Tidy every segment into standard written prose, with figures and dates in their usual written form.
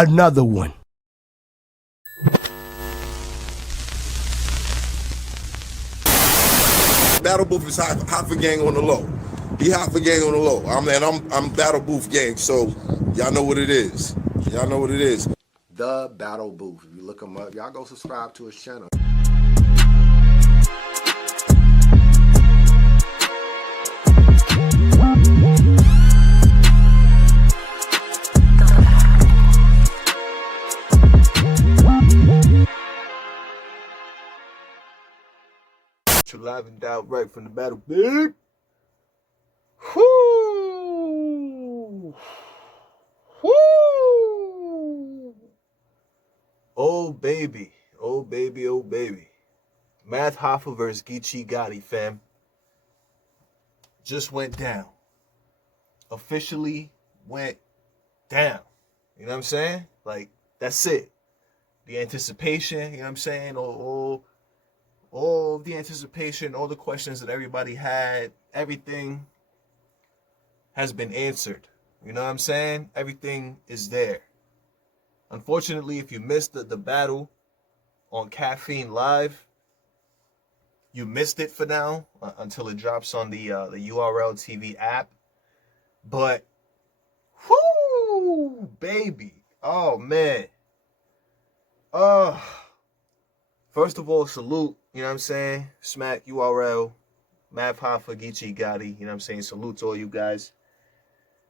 another one. Battle Booth is Hoffa gang on the low. He Hoffa gang on the low. I'm Battle Booth gang, so y'all know what it is. Y'all know what it is. The Battle Booth. If you look him up, y'all go subscribe to his channel. Live and direct from the battle, babe. Whoo! Whoo! Oh baby, oh baby, oh baby. Math Hoffa versus Geechi Gotti, fam. Just went down. Officially went down. You know what I'm saying? Like, that's it. The anticipation, you know what I'm saying? All the anticipation, all the questions that everybody had, everything has been answered. You know what I'm saying? Everything is there. Unfortunately, if you missed the battle on Caffeine Live, you missed it for now until it drops on the URL TV app. But, whoo, baby. Oh, man. First of all, salute, you know what I'm saying? Smack URL, Math Hoffa, Geechi Gotti, you know what I'm saying? Salute to all you guys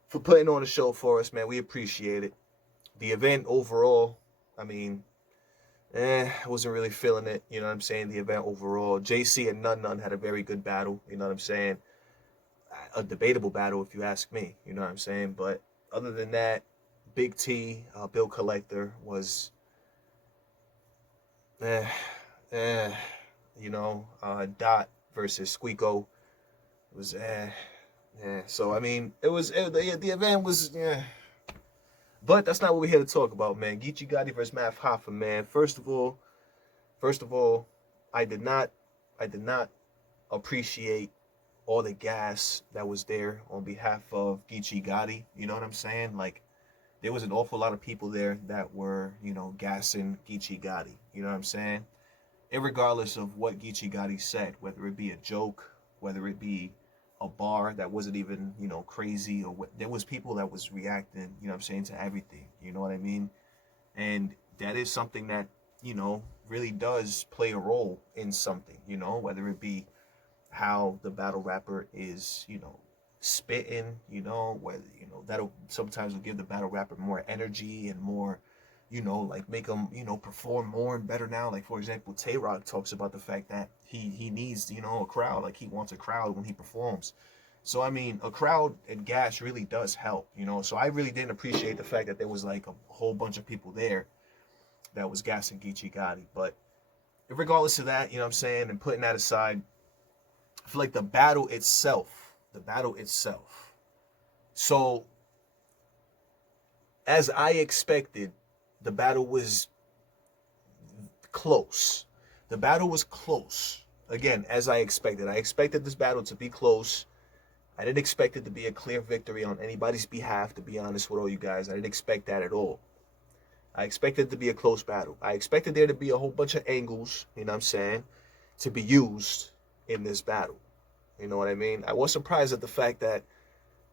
for putting on a show for us, man. We appreciate it. The event overall, I mean, I wasn't really feeling it, you know what I'm saying? The event overall. JC and Nun had a very good battle, you know what I'm saying? A debatable battle, if you ask me, you know what I'm saying? But other than that, Big T, Bill Collector was... you know, Dot versus Squeako was so I mean the event was but that's not what we're here to talk about, man. Geechi Gotti versus Math Hoffa, man. First of all, I did not appreciate all the gas that was there on behalf of Geechi Gotti. You know what I'm saying? Like, there was an awful lot of people there that were, you know, gassing Geechi Gotti. You know what I'm saying? Irregardless of what Geechi Gotti said, whether it be a joke, whether it be a bar that wasn't even, you know, crazy, or what, there was people that was reacting, you know what I'm saying, to everything. You know what I mean? And that is something that, you know, really does play a role in something, you know, whether it be how the battle rapper is, you know, spitting, you know, whether, you know, that'll sometimes will give the battle rapper more energy and more, you know, like make them, you know, perform more and better now. Like, for example, Tay-Rock talks about the fact that he needs, you know, a crowd. Like, he wants a crowd when he performs. So, I mean, a crowd and gas really does help, you know. So I really didn't appreciate the fact that there was like a whole bunch of people there that was gassing Geechi Gotti. But regardless of that, you know what I'm saying, and putting that aside, I feel like the battle itself. So, as I expected, the battle was close. The battle was close. Again, as I expected. I expected this battle to be close. I didn't expect it to be a clear victory on anybody's behalf, to be honest with all you guys. I didn't expect that at all. I expected it to be a close battle. I expected there to be a whole bunch of angles, you know what I'm saying, to be used in this battle. You know what I mean? I was surprised at the fact that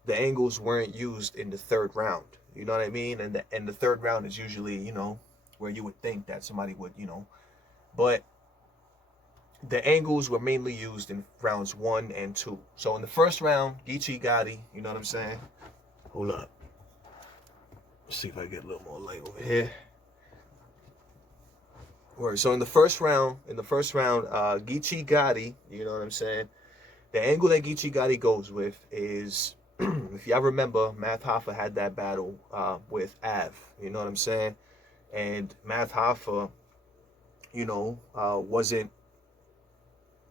the angles weren't used in the third round. You know what I mean? And the third round is usually, you know, where you would think that somebody would, you know. But the angles were mainly used in rounds 1 and 2. So in the first round, Geechi Gotti, you know what I'm saying? Hold up. Let's see if I get a little more light over here. Right, so in the first round, Geechi Gotti, you know what I'm saying? The angle that Geechi Gotti goes with is, if y'all remember, Math Hoffa had that battle with Av, you know what I'm saying? And Math Hoffa, you know, wasn't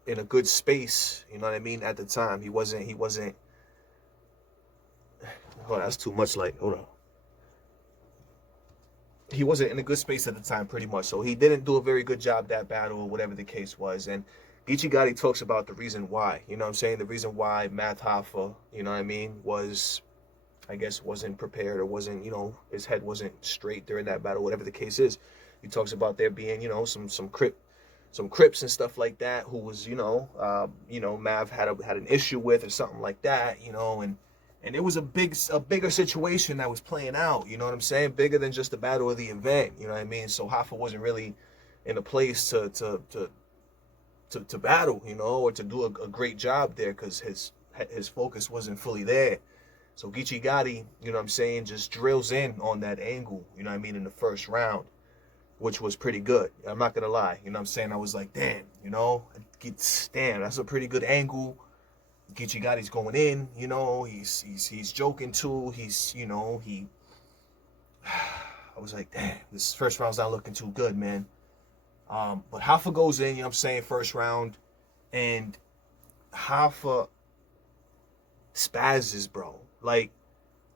in a good space, you know what I mean, at the time. He wasn't, oh, that's too much light, hold on. He wasn't in a good space at the time, pretty much. So he didn't do a very good job that battle, or whatever the case was. And Geechi Gotti talks about the reason why, you know what I'm saying? The reason why Math Hoffa, you know what I mean, was I guess wasn't prepared, or wasn't, his head wasn't straight during that battle, whatever the case is. He talks about there being, some Crips and stuff like that, who was, Mav had an issue with, or something like that, and it was a bigger situation that was playing out, you know what I'm saying? Bigger than just the battle of the event, you know what I mean? So Hoffa wasn't really in a place to battle, or to do a great job there, because his focus wasn't fully there. So Geechi Gotti, you know what I'm saying, just drills in on that angle, you know what I mean, in the first round, which was pretty good. I'm not gonna lie, you know what I'm saying? I was like, damn, damn, that's a pretty good angle. Geechi Gotti's going in, he's joking too. I was like, damn, this first round's not looking too good, man. But Hoffa goes in, you know what I'm saying, first round, and Hoffa spazzes, bro. Like,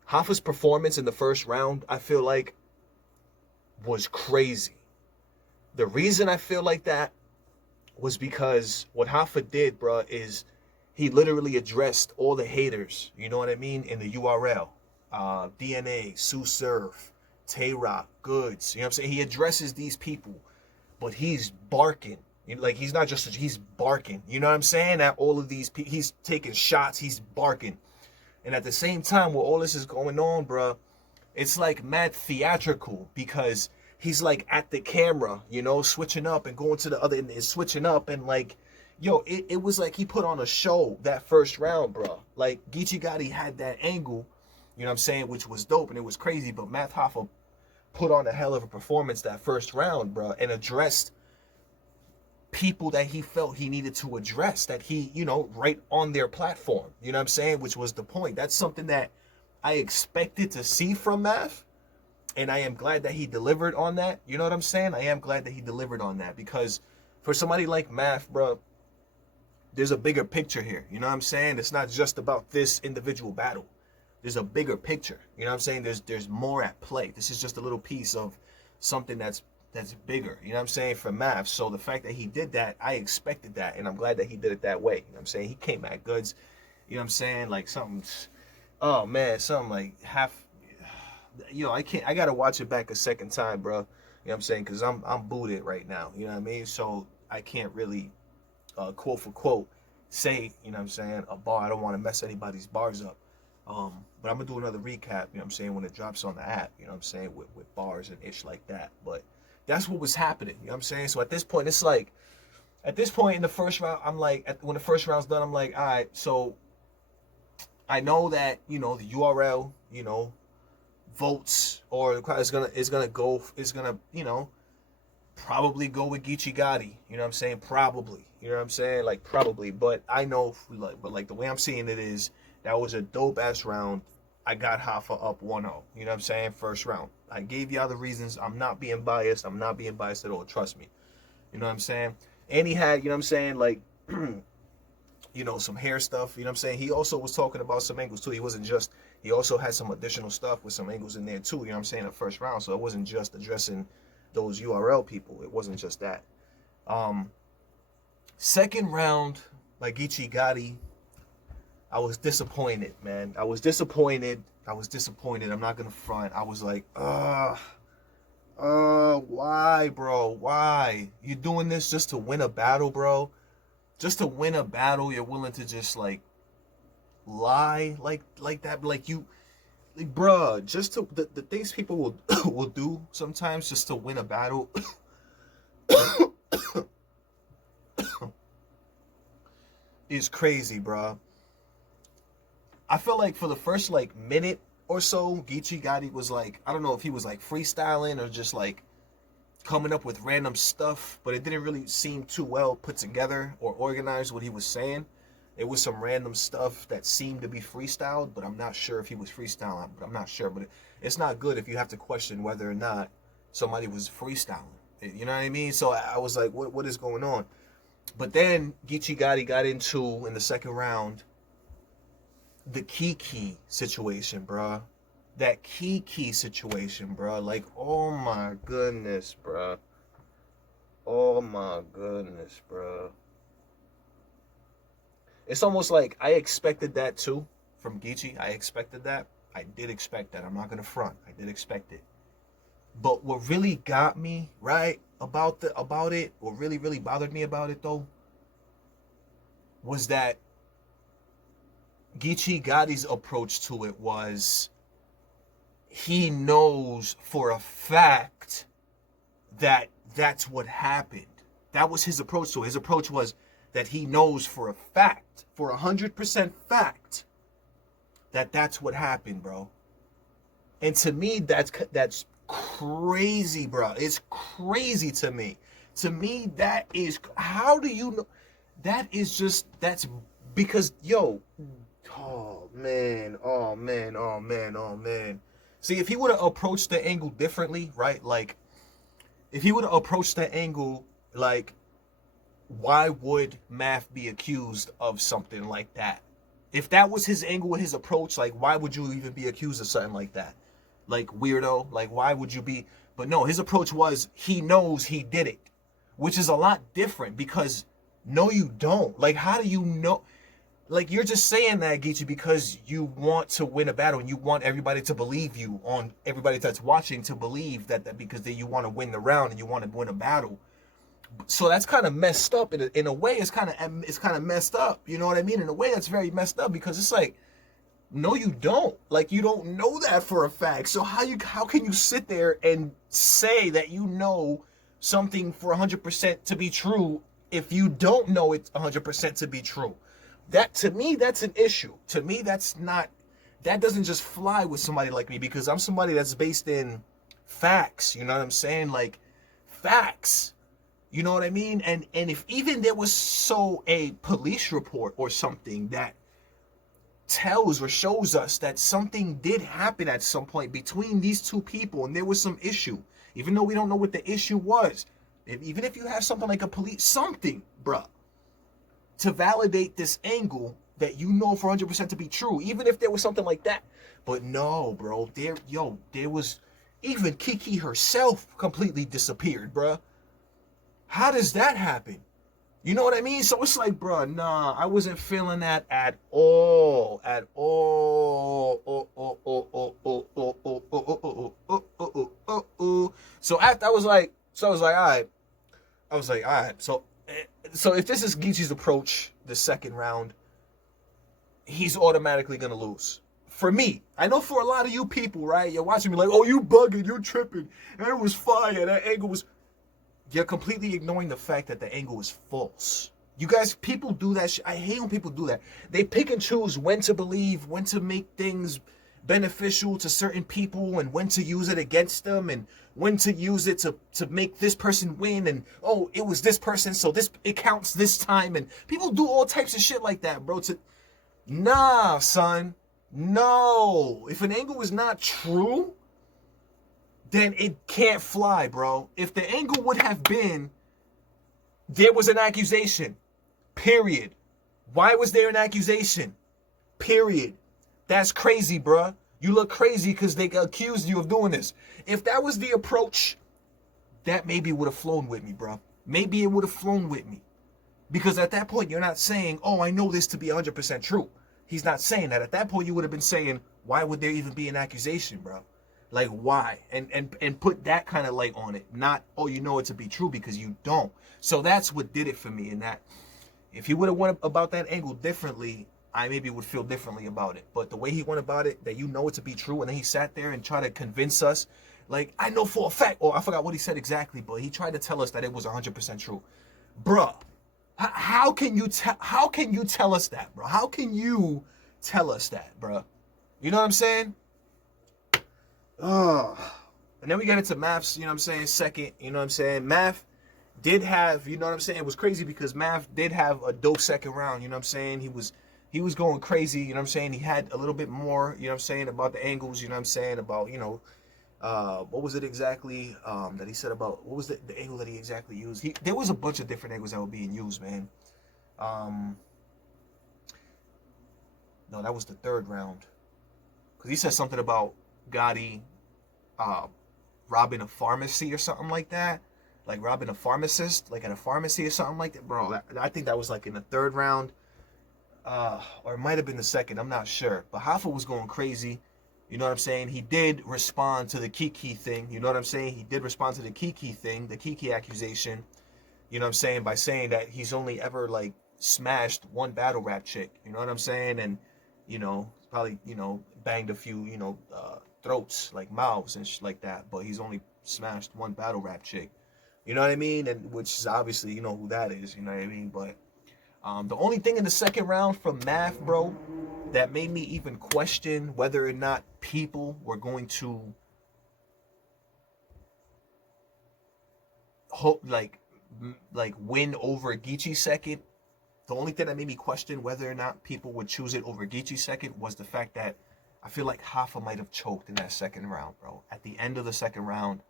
Hoffa's performance in the first round, I feel like, was crazy. The reason I feel like that was because what Hoffa did, bro, is he literally addressed all the haters, you know what I mean, in the URL. DNA, Sue Surf, Tay-Rock, Goods, you know what I'm saying? He addresses these people, but he's barking. Like, he's not just, he's barking, you know what I'm saying? At all of these people, he's taking shots, he's barking. And at the same time, while all this is going on, bro, it's like mad theatrical, because he's like at the camera, switching up and going to the other, and switching up, and like, yo, it was like he put on a show that first round, bro. Like, Geechi Gotti had that angle, you know what I'm saying, which was dope, and it was crazy, but Matt Hoffa put on a hell of a performance that first round, bro, and addressed people that he felt he needed to address, that he, right on their platform, you know what I'm saying, which was the point. That's something that I expected to see from Math, and I am glad that he delivered on that, you know what I'm saying? I am glad that he delivered on that, because for somebody like Math, bro, there's a bigger picture here, you know what I'm saying? It's not just about this individual battle. There's a bigger picture, you know what I'm saying? There's more at play. This is just a little piece of something that's bigger, you know what I'm saying, for Mav. So the fact that he did that, I expected that, and I'm glad that he did it that way, you know what I'm saying? He came at goods, you know what I'm saying, like something, oh man, something like half, I gotta watch it back a second time, bro, you know what I'm saying, because I'm booted right now, you know what I mean? So I can't really, quote for quote, say, you know what I'm saying, a bar. I don't want to mess anybody's bars up. But I'm gonna do another recap, you know what I'm saying, when it drops on the app, you know what I'm saying, with bars and ish like that. But that's what was happening, you know what I'm saying? So at this point, it's like, at this point in the first round, I'm like, when the first round's done, I'm like, all right, so I know that, the URL, votes, or is gonna, probably go with Geechi Gotti, you know what I'm saying? Probably, you know what I'm saying? Like, probably, but I know, but the way I'm seeing it is, that was a dope ass round. I got Hoffa up 1-0. You know what I'm saying? First round. I gave y'all the reasons. I'm not being biased. I'm not being biased at all. Trust me. You know what I'm saying? And he had, you know what I'm saying, like, some hair stuff. You know what I'm saying? He also was talking about some angles too. He also had some additional stuff with some angles in there too. You know what I'm saying? The first round. So it wasn't just addressing those URL people. It wasn't just that. Second round, by Geechi Gotti, I was disappointed, man. I was disappointed. I'm not gonna front. I was like, why, bro? Why? You doing this just to win a battle, bro? Just to win a battle, you're willing to just like lie like that, bruh, just to the things people will will do sometimes just to win a battle. Is crazy, bruh. I feel like for the first like minute or so, Geechi Gotti was like, I don't know if he was like freestyling or just like coming up with random stuff, but it didn't really seem too well put together or organized what he was saying. It was some random stuff that seemed to be freestyled, but I'm not sure if he was freestyling, but I'm not sure. But it's not good if you have to question whether or not somebody was freestyling. You know what I mean? So I was like, what is going on? But then Geechi Gotti got into, in the second round, the Kiki situation, bruh. That Kiki situation, bruh. Like, oh my goodness, bruh. Oh my goodness, bruh. It's almost like I expected that too from Geechi. I expected that. I did expect that. I'm not gonna front. I did expect it. But what really got me right about it, what really bothered me about it though, was that Geechi Gotti's approach to it was he knows for a fact that that's what happened. That was his approach to it. His approach was that he knows for a fact, for 100% fact, that that's what happened, bro. And to me, that's crazy, bro. It's crazy to me. To me, that is, how do you know? That is just, that's because, yo, oh man. See, if he would have approached the angle differently, right? Like, if he would have approached the angle, like, why would Math be accused of something like that? If that was his angle with his approach, like, why would you even be accused of something like that? Like, weirdo, like, why would you be? But no, his approach was he knows he did it, which is a lot different because no, you don't. Like, how do you know? Like, you're just saying that, Geechi, because you want to win a battle and you want everybody to believe you, on everybody that's watching to believe that because you want to win the round and you want to win a battle. So that's kind of messed up in a way. It's kind of messed up. You know what I mean? In a way, that's very messed up because it's like, no, you don't. Like, you don't know that for a fact. So how can you sit there and say that you know something for 100% to be true if you don't know it 100% to be true? That, to me, that's an issue. To me, that doesn't just fly with somebody like me, because I'm somebody that's based in facts. You know what I'm saying? Like, facts. You know what I mean? And if even there was a police report or something that tells or shows us that something did happen at some point between these two people and there was some issue, even though we don't know what the issue was, even if you have something like a police, something, bruh, to validate this angle that you know for 100% to be true, even if there was something like that. But no, bro, there was, even Kiki herself completely disappeared, bruh. How does that happen? You know what I mean? So it's like, bruh, nah, I wasn't feeling that at all. So after I was like, all right. So if this is Geechi's approach, the second round, he's automatically gonna lose. For me, I know for a lot of you people, right? You're watching me like, oh, you bugging, you're tripping, and it was fire, that angle was. You're completely ignoring the fact that the angle is false. You guys, people do that shit. I hate when people do that. They pick and choose when to believe, when to make things beneficial to certain people, and when to use it against them, and when to use it to make this person win, and oh, it was this person, so it counts this time, and people do all types of shit like that, bro. Nah, son. No. If an angle is not true, then it can't fly, bro. If the angle would have been, there was an accusation, period. Why was there an accusation? Period. That's crazy, bro. You look crazy because they accused you of doing this. If that was the approach, that maybe would have flown with me, bro. Maybe it would have flown with me. Because at that point, you're not saying, oh, I know this to be 100% true. He's not saying that. At that point, you would have been saying, why would there even be an accusation, bro? Like, why? And put that kind of light on it. Not, oh, you know it to be true, because you don't. So that's what did it for me. And that, if he would have went about that angle differently, I maybe would feel differently about it. But the way he went about it, that you know it to be true, and then he sat there and tried to convince us, like, I know for a fact, or I forgot what he said exactly, but he tried to tell us that it was 100% true. Bruh, how can you tell us that, bro? How can you tell us that, bruh? You know what I'm saying? Oh. And then we get into Math's, you know what I'm saying, second, you know what I'm saying? Math did have, you know what I'm saying? It was crazy because Math did have a dope second round, you know what I'm saying? He was going crazy, you know what I'm saying? He had a little bit more, you know what I'm saying, about the angles, you know what I'm saying, about, you know, what was it exactly that he said about, what was the angle that he exactly used? There was a bunch of different angles that were being used, man. No, that was the third round. Because he said something about Gotti robbing a pharmacy or something like that. Like robbing a pharmacist, like at a pharmacy or something like that. Bro, I think that was like in the third round. Or it might have been the second, I'm not sure. But Hoffa was going crazy. You know what I'm saying? He did respond to the Kiki thing. You know what I'm saying? He did respond to the Kiki thing, the Kiki accusation. You know what I'm saying? By saying that he's only ever like smashed one battle rap chick. You know what I'm saying? And, probably, banged a few, throats, like mouths and shit like that. But he's only smashed one battle rap chick. You know what I mean? And which is obviously, you know who that is. You know what I mean? But the only thing in the second round from Math, bro, that made me even question whether or not people were going to hope like win over Geechi second. The only thing that made me question whether or not people would choose it over Geechi second was the fact that I feel like Hoffa might have choked in that second round, bro. At the end of the second round,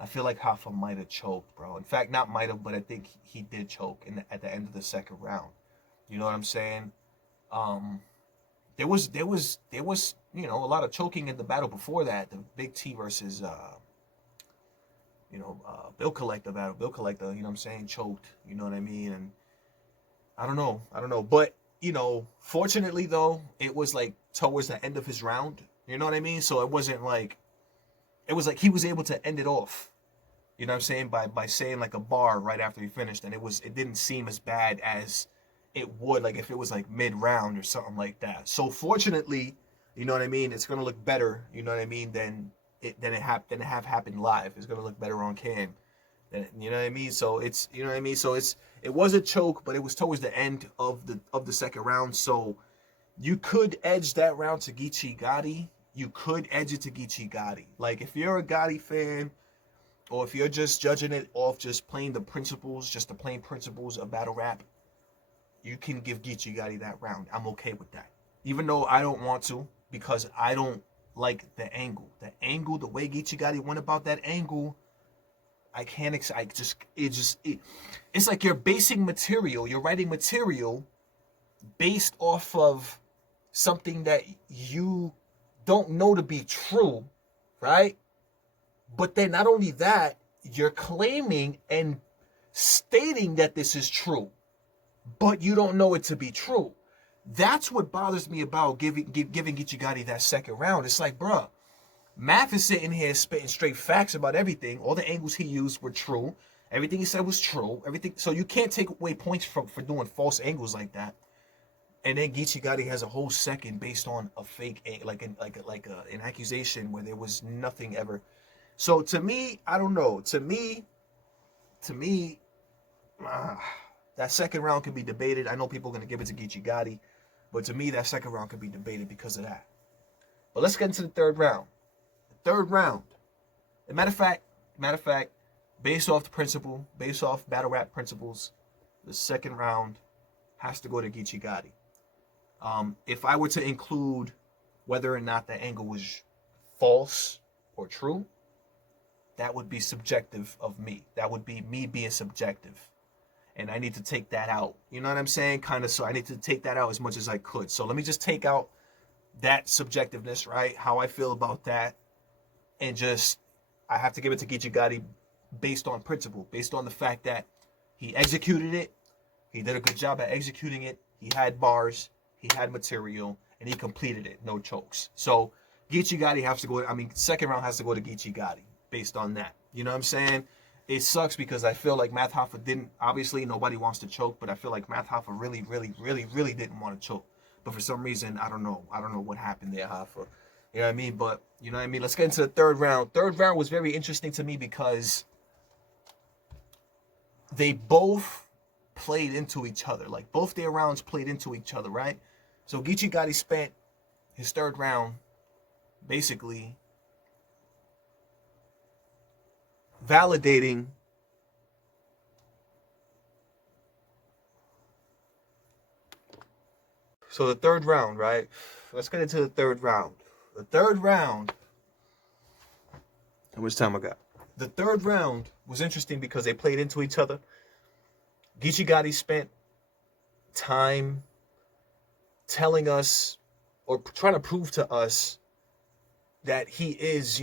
I feel like Hoffa might have choked, bro. In fact, not might have, but I think he did choke at the end of the second round. You know what I'm saying? There was a lot of choking in the battle before that. The Big T versus Bill Collector battle. Bill Collector, you know what I'm saying, choked. You know what I mean? And I don't know. But fortunately though, it was like towards the end of his round. You know what I mean? So it wasn't like he was able to end it off. You know what I'm saying? By saying like a bar right after he finished, and it didn't seem as bad as it would like if it was like mid-round or something like that. So fortunately, you know what I mean, it's gonna look better, you know what I mean, than it have happened live. It's gonna look better on cam. You know what I mean? So it's, you know what I mean? So it was a choke, but it was towards the end of the second round. So you could edge that round to Geechi Gotti. You could edge it to Geechi Gotti. Like if you're a Gotti fan, or if you're just judging it off just plain the principles, just the plain principles of battle rap, you can give Geechi Gotti that round. I'm okay with that. Even though I don't want to, because I don't like the angle. The angle, the way Geechi Gotti went about that angle, it's like you're basing material, you're writing material based off of something that you don't know to be true, right? But then not only that, you're claiming and stating that this is true, but you don't know it to be true. That's what bothers me about giving Geechi Gotti that second round. It's like, bruh, Math is sitting here spitting straight facts about everything. All the angles he used were true. Everything he said was true. Everything. So you can't take away points for doing false angles like that. And then Geechi Gotti has a whole second based on a fake, an accusation where there was nothing ever. So to me, I don't know. To me, that second round can be debated. I know people are going to give it to Geechi Gotti, but to me, that second round could be debated because of that. But let's get into the third round. The third round. As a matter of fact, based off the principle, based off battle rap principles, the second round has to go to Geechi Gotti. If I were to include whether or not the angle was false or true, that would be subjective of me. That would be me being subjective. And I need to take that out. You know what I'm saying? Kind of, so I need to take that out as much as I could. So let me just take out that subjectiveness, right? How I feel about that. And just, I have to give it to Geechi Gotti based on principle, based on the fact that he executed it. He did a good job at executing it. He had bars, he had material, and he completed it. No chokes. So Geechi Gotti has to go, second round has to go to Geechi Gotti based on that. You know what I'm saying? It sucks because I feel like Math Hoffa didn't, obviously nobody wants to choke, but I feel like Math Hoffa really didn't want to choke. But for some reason, I don't know what happened there, Hoffa. You know what I mean? But, you know what I mean? Let's get into the third round. Third round was very interesting to me because they both played into each other. Like, both their rounds played into each other, right? So Geechi Gotti spent his third round basically validating so the third round, right? Let's get into the third round. The third round, how much time I got? The third round was interesting because they played into each other. Geechi Gotti spent time telling us or trying to prove to us that he is,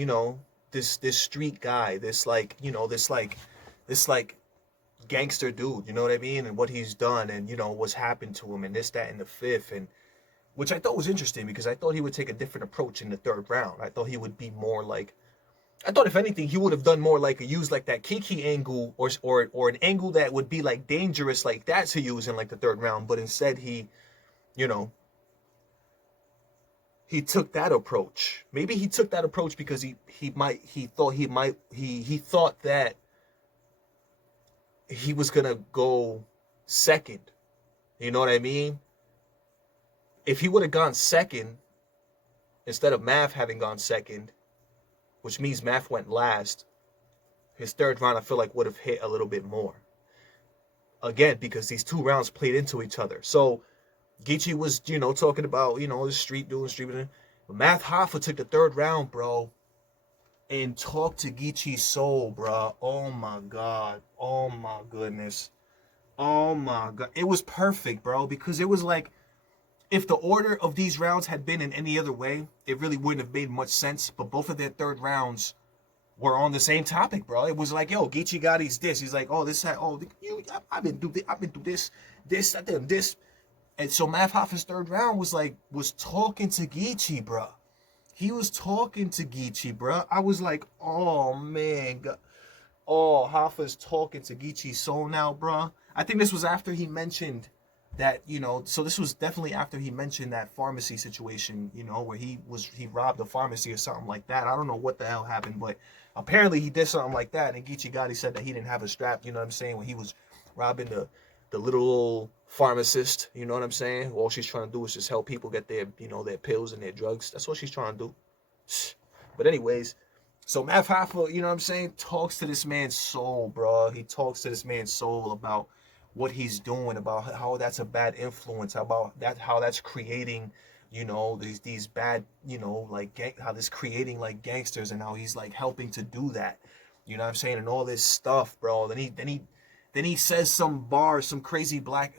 this street guy, this gangster dude, you know what I mean? And what he's done and, what's happened to him and this, that, and the fifth. And which I thought was interesting because I thought he would take a different approach in the third round. I thought he would be more like, I thought if anything he would have done more like a use like that Kiki angle or an angle that would be like dangerous like that to use in like the third round. But instead he, you know, he took that approach. Maybe he took that approach because he thought that he was gonna go second. You know what I mean? If he would have gone second instead of Math having gone second, which means Math went last, his third round I feel like would have hit a little bit more. Again, because these two rounds played into each other. So Geechi was, you know, talking about, you know, the street doing street. But Math Hoffa took the third round, bro, and talked to Geechi's soul, bro. Oh my God. Oh my goodness. Oh my God. It was perfect, bro, because it was like, if the order of these rounds had been in any other way, it really wouldn't have made much sense. But both of their third rounds were on the same topic, bro. It was like, yo, Geechi Gotti's this. He's like, oh, this, I've been through this, I did this. And so Math Hoffa's third round was talking to Geechi, bro. He was talking to Geechi, bro. I was like, oh man, God. Oh, Hoffa's talking to Geechi's soul now, bro. I think this was after he mentioned that, you know, so this was definitely after he mentioned that pharmacy situation, you know, where he robbed a pharmacy or something like that. I don't know what the hell happened, but apparently he did something like that. And Geechi Gotti said that he didn't have a strap, you know what I'm saying, when he was robbing the little old pharmacist, you know what I'm saying? All she's trying to do is just help people get their, you know, their pills and their drugs. That's what she's trying to do. But anyways, so Math Hoffa, you know what I'm saying, talks to this man's soul, bro. He talks to this man's soul about what he's doing, about how that's a bad influence, about that, how that's creating, you know, these bad, you know, like how this creating like gangsters, and how he's like helping to do that, you know what I'm saying, and all this stuff, bro. Then he says some bar, some crazy black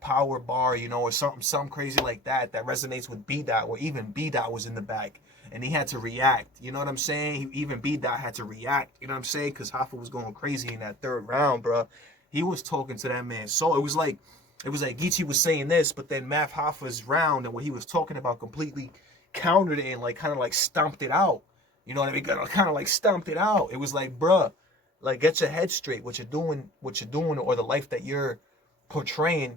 power bar, you know, or something crazy like that resonates with B-Dot, where even B-Dot was in the back and he had to react, you know what I'm saying? Even B-Dot had to react, you know what I'm saying? Because Hoffa was going crazy in that third round, bro. He was talking to that man. So it was like Geechi was saying this, but then Math Hoffa's round and what he was talking about completely countered it and like kind of like stomped it out. You know what I mean? Kind of like stomped it out. It was like, bruh, like get your head straight. What you're doing, or the life that you're portraying,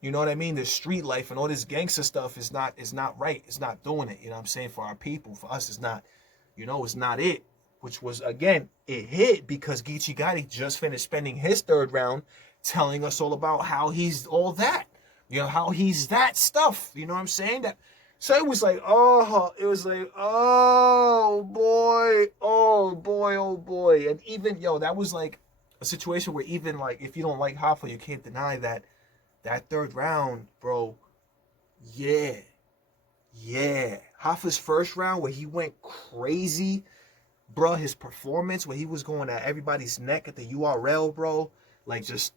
you know what I mean? The street life and all this gangster stuff is not right. It's not doing it. You know what I'm saying? For our people, for us, it's not, you know, it's not it. Which was, again, it hit because Geechi Gotti just finished spending his third round telling us all about how he's all that. You know, how he's that stuff. You know what I'm saying? That. So it was like, oh boy, oh boy, oh boy. And even, yo, that was like a situation where even like, if you don't like Hoffa, you can't deny that third round, bro. Yeah. Hoffa's first round where he went crazy, bro, his performance where he was going at everybody's neck at the URL, bro, like just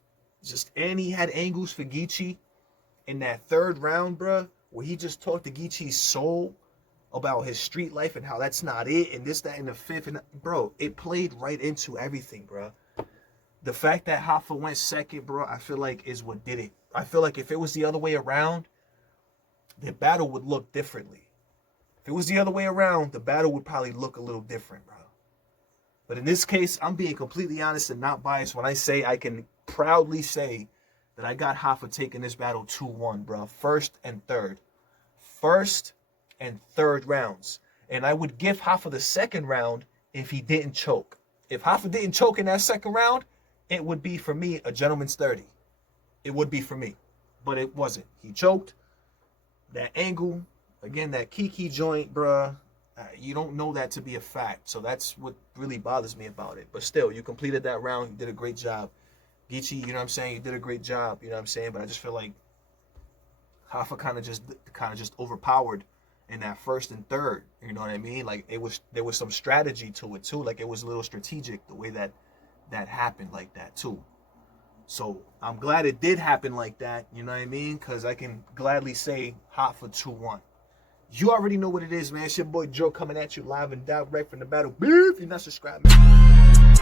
and he had angles for Geechi in that third round, bro, where he just talked to Geechi's soul about his street life and how that's not it, and this, that, and the fifth, and bro, it played right into everything, bro. The fact that Hoffa went second, bro, I feel like is what did it. I feel like if it was the other way around, the battle would look differently. If it was the other way around, the battle would probably look a little different, bro. But in this case, I'm being completely honest and not biased when I say I can proudly say that I got Hoffa taking this battle 2-1, bro. First and third rounds. And I would give Hoffa the second round if he didn't choke. If Hoffa didn't choke in that second round, it would be for me a gentleman's 30. It would be for me. But it wasn't. He choked. That angle, again, that Kiki joint, bruh. You don't know that to be a fact. So that's what really bothers me about it. But still, you completed that round. You did a great job. Geechi, you know what I'm saying? You did a great job. You know what I'm saying? But I just feel like Hoffa kind of just overpowered in that first and third. You know what I mean? Like there was some strategy to it too. Like it was a little strategic the way that happened like that too. So I'm glad it did happen like that. You know what I mean? Because I can gladly say Hoffa 2-1. You already know what it is, man. It's your boy Joe coming at you live and direct from the battle. If you're not subscribed, man.